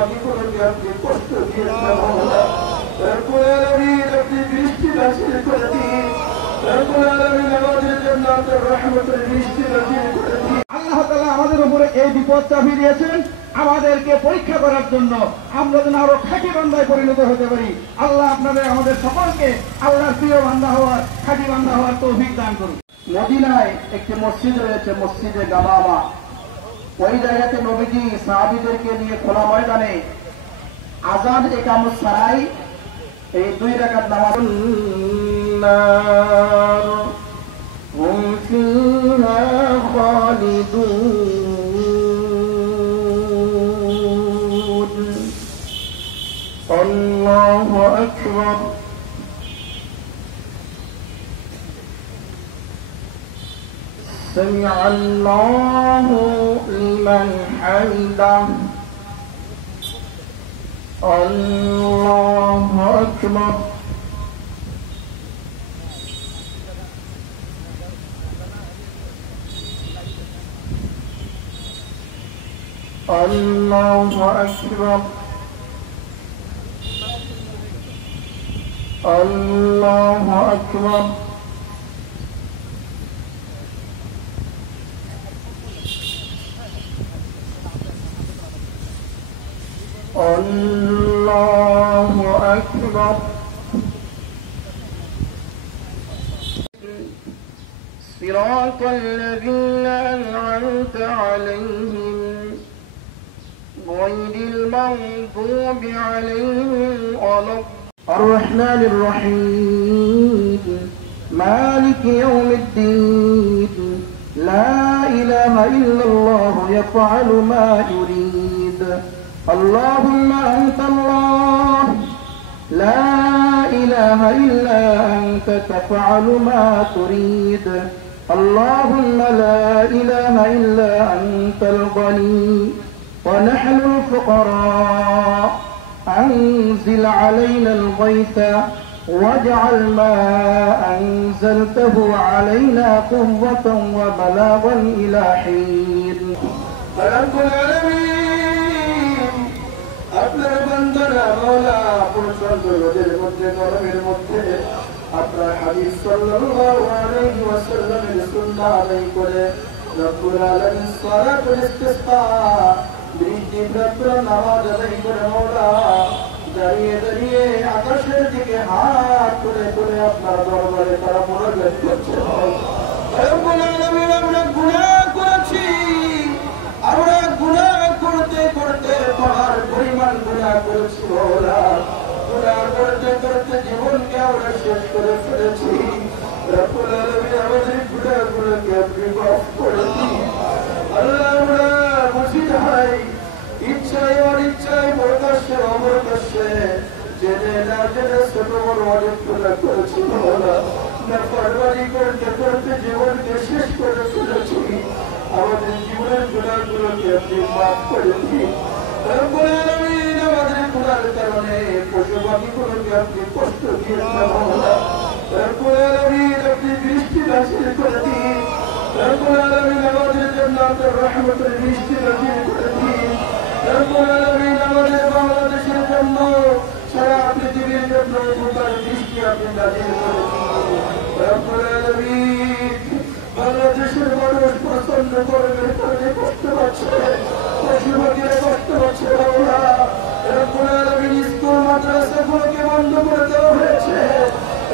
বাকিগুলোকে আপনি কষ্ট দিয়েন না মওলা। রব্বুল আলামিন আপনি বৃষ্টি নাযিল করে দিন। রব্বুল আলামিন আমাদের জান্নাতের রহমতের বৃষ্টি নাযিল করে দিন। আল্লাহ তাআলা আমাদের উপরে এই বিপদ চাপিয়ে দিয়েছেন আমাদেরকে পরীক্ষা করার জন্য, আমরা যেন আরো খাঁটি বান্দায় পরিণত হতে পারি। আল্লাহ আপনাদের আমাদের সকলকে আল্লাহর প্রিয় বান্দা হওয়ার, খাঁটি বান্দা হওয়ার তৌফিক দান করুন। মদিনায় একটি মসজিদ রয়েছে, মসজিদে গামামা। ওই জায়গাতে নবীজি সাহাবীদেরকে নিয়ে খোলা ময়দানে আযান ইকামত ছাড়াই এই 2 রাকাত নামাজ হুম ফিহা খালিদুন। আল্লাহু আকবার। سمع الله لمن حمده. الله أكبر. الله أكبر. الله أكبر. الله أكبر. صراط الذين أنعمت عليهم غير المغضوب عليهم ولا الرحمن الرحيم مالك يوم الدين لا إله إلا الله يفعل ما يريد. اللهم أنت الله لا إله إلا أنت تفعل ما تريد. اللهم لا إله إلا أنت الغني ونحن الفقراء. أنزل علينا الغيث واجعل ما أنزلته علينا قوة وبلاغا إلى حين. رب العالمين আপনার বান্দারা মাওলা প্রচন্ড রোদের মধ্যে, গরমের মধ্যে আপনার হাবিব সাল্লাল্লাহু আলাইহি ওয়াসাল্লামের সুন্নাহ আদায় করে রব্বুল আলামিন সালাতুল ইস্তিসকা বৃষ্টি প্রার্থনা নামাজ আদায় করে মাওলা দাঁড়িয়ে দাঁড়িয়ে আকাশের দিকে হাত তুলে তুলে আপনার দরবারে তারা মোনাজাত করছে। রব্বুল আলামিন আমরা গুনাহ করেছি, আমরা গুনাহ করতে করতে পাহাড় পরিমাণ গুনাহ করেছি মাওলা। গুনাহ করতে করতে জীবনকে আমরা শেষ করে ফেলেছি। রব্বুল আলামিন আমাদের গুনাহগুলোকে আপনি মাফ করে দিন। আল্লাহ আমরা বুঝি নাই, ইচ্ছায় অনিচ্ছায় প্রকাশ্যে অপ্রকাশ্যে জেনে না জেনে ছোট বড় অনেক গুনাহ করেছি মাওলা। নাফরমানি করতে করতে জীবনকে শেষ করে ফেলেছি। আমাদের জীবনের গুনাহগুলোকে আপনি মাফ করে দিন। রব্বুল আলামিন আমাদের গুনাহের কারণে পশু পাখিগুলোকে আপনি কষ্ট দিয়েন না মাওলা। রব্বুল আলামিন আপনি বৃষ্টি নাযিল করে দিন। রব্বুল আলামিন আমাদের জান্নাতের রহমতের বৃষ্টি নাযিল করে দিন। রব্বুল আলামিন আমাদের বাংলাদেশের জন্য, সারা পৃথিবীর জন্য উপকার বৃষ্টি আপনি নাযিল করে দিন। রব্বুল আলামিন বাংলাদেশের মানুষ প্রচন্ড গরমের কারণে কষ্ট পাচ্ছে, পশু পাখিরা কষ্ট পাচ্ছে মাওলা। রব্বুল আলামিন স্কুল মাদ্রাসাগুলোকে বন্ধ করে দেওয়া হয়েছে।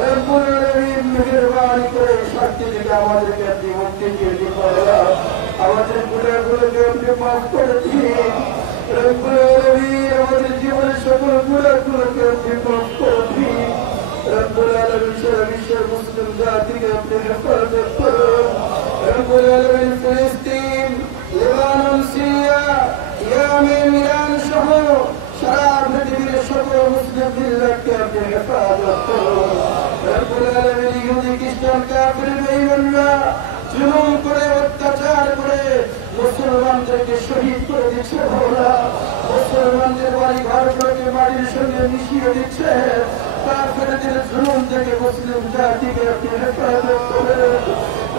রব্বুল আলামিন মেহেরবানি করে শান্তি থেকে আমাদেরকে আপনি মুক্তি দিয়ে দিন মাওলা। আমাদের গুনাহগুলোকে আপনি মাফ করে দিন। রব্বুল আলামিন আমাদের জীবনের সকল গুনাহগুলোকে আপনি মাফ করে দিন। রব্বুল আলামিন সারা বিশ্বের মুসলিম জাতিকে আপনি হেফাজত করুন। রব্বুল আলামিন ফিলিস্তিন, লেবানন, সিরিয়া, ইয়েমেন, ইরান সহ সারা পৃথিবীর সকল মুসলিম মিল্লাতকে আপনি হেফাজত করুন। রব্বুল আলামিন ইহুদি, খ্রিস্টান, কাফির, বেঈমানরা জুলুম করে অত্যাচার করে মুসলমানদেরকে শহীদ করে দিচ্ছে মাওলা। মুসলমানদের বাড়ি ঘরগুলোকে মাটির সঙ্গে মিশিয়ে দিচ্ছে। কাফেরদের জুলুম থেকে মুসলিম জাতিকে আপনি হেফাজত করেন।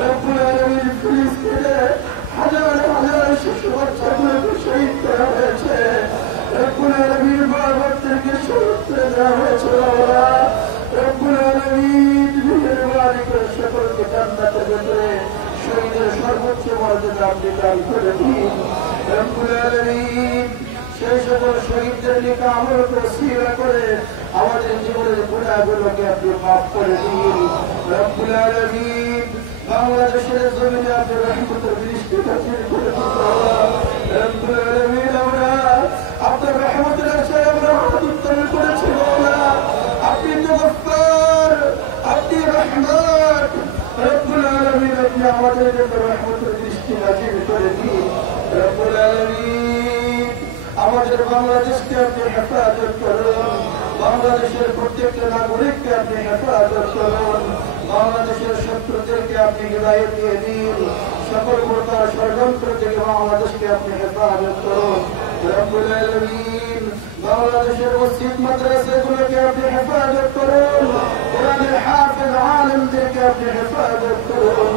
রব্বুল আলামিন ফিলিস্তিনে হাজার হাজার শিশু বাচ্চাগুলোকে শহীদ করা হয়েছে। রব্বুল চরিত্রে দেওয়া হয়েছে আল্লাহ রব্বুল আলামিন মেহেরবানি করে সকলকে জান্নাতের ভেতরে শহীদের সর্বোচ্চ মর্যাদা আপনি দান করে দিন রব্বুল আলামিন সেই সকল শহীদদের নিকে আমলকে ওসিলা করে আমাদের জীবনের গুনাহগুলোকে আপনি মাফ করে দিন রব্বুল আলামিন বাংলাদেশের জমিনে আপনি রহমতের দৃষ্টি নাযিল করে দিন রব্বুল আলামিন আমরা আপনার রহমতের আশায় আমরা হাত উত্তোলন করেছি আল্লাহ আপনি তো গফফার আপনি রহমান রব্বুল আলামিন আপনি আমাদের জন্য রহমতের দৃষ্টি নাযিল করে দিন রব্বুল আলামিন আমাদের বাংলাদেশকে আপনি হেফাজত করুন বাংলাদেশের প্রত্যেকটা নাগরিককে আপনি হেফাজত করুন বাংলাদেশের শত্রুদেরকে আপনি হিদায়াত দিয়ে দিন সকল প্রকার ষড়যন্ত্র থেকে বাংলাদেশকে আপনি হেফাজত করুন রব্বুল আলামিন বাংলাদেশের মসজিদ মাদ্রাসাগুলোকে আপনি হেফাজত করুন কোরআনের হাফেজ আলেমদেরকে আপনি হেফাজত করুন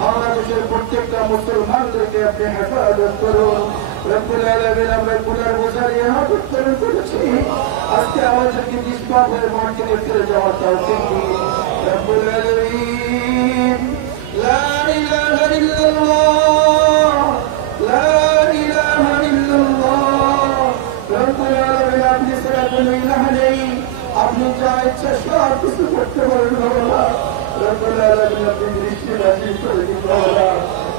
বাংলাদেশের প্রত্যেকটা মুসলমানদেরকে আপনি হেফাজত করুন রব্বুল আলামিন আমরা গুনার বোঝা নিয়ে হাত উত্তোলন করেছি আজকে আমাদেরকে নিষ্পাপ হয়ে মাটিতে ফিরে যাওয়ার তৌফিক দিন রব্বুল আলামিন লা ইলাহা ইল্লাল্লাহ লা ইলাহা ইল্লাল্লাহ রব্বুল আলামিন আপনি ছাড়া কোনো ইলাহ নেই আপনি যা ইচ্ছা সব কিছু করতে পারেন আল্লাহ রব্বুল আলামিন আপনি দৃষ্টি নাযিল করে দিন আল্লাহ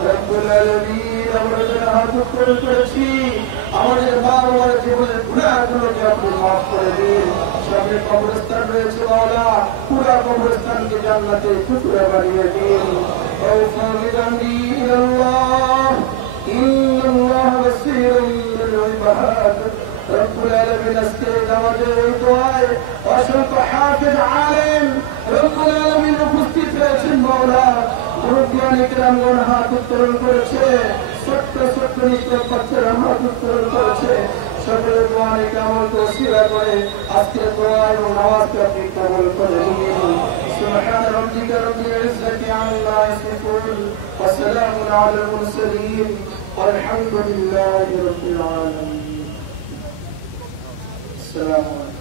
রব্বুল আলামিন আমরা যারা হাত উত্তোলন করেছি আমাদের মা বাবার জীবনের গুনাহগুলোকে আপনি মাফ করে দিন সামনে কবরস্থান রয়েছে আল্লাহ পুরা কবরস্থানকে জান্নাতের টুকরা বানিয়ে দিন ও ফামিদানি ইলাল্লাহ ইন্নাল্লাহ বাসীরুম বিল ইবাদ রব্বুল আলামিন আজকে আমাদের এই দোয়ায় অসংখ্য হাফেজ আলেম রব্বুল আলামিন উপস্থিত হয়েছেন মাওলা মুরব্বিয়ানে কেরামগণ হাত উত্তোলন করেছে ছোট্ট ছোট্ট নিষ্ঠুর বাচ্চারা হাত উত্তোলন করেছে সকলের দোয়া নিকে আমলকে ওসিলা করে আজকের দোয়া এবং নামাজকে আপনি কবুল করে নিন سبحان ربك رب العزة عما يصفون وسلام على المرسلين والحمد لله رب العالمين السلام عليكم